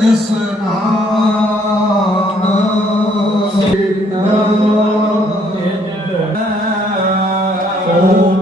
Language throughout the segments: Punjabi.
ਇਸਨਾਨ ਸਿਨਾ Oh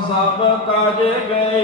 ਸਭ ਕਾਜ ਗਏ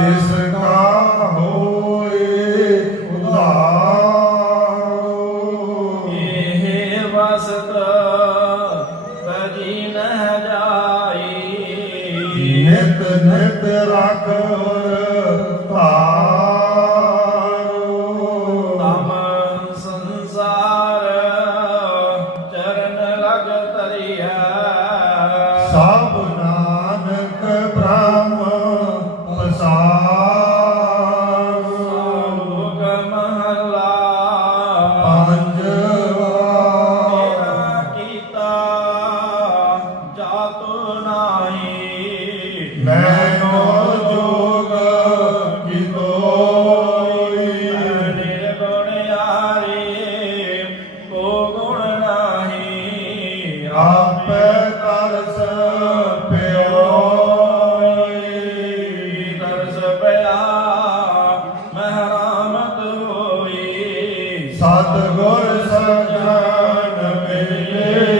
ਤਿਸ ਕਾ ਹੋਏ ਉਧਾਰ। ਇਹ ਵਸਤ ਬਜੀ ਨਹ ਜਾਈ। ਨਿਤ ਨਿਤ ਰੱਖੋ Yeah. ਸਤਗੁਰ ਸਖਾਨ ਮਿਲੇ।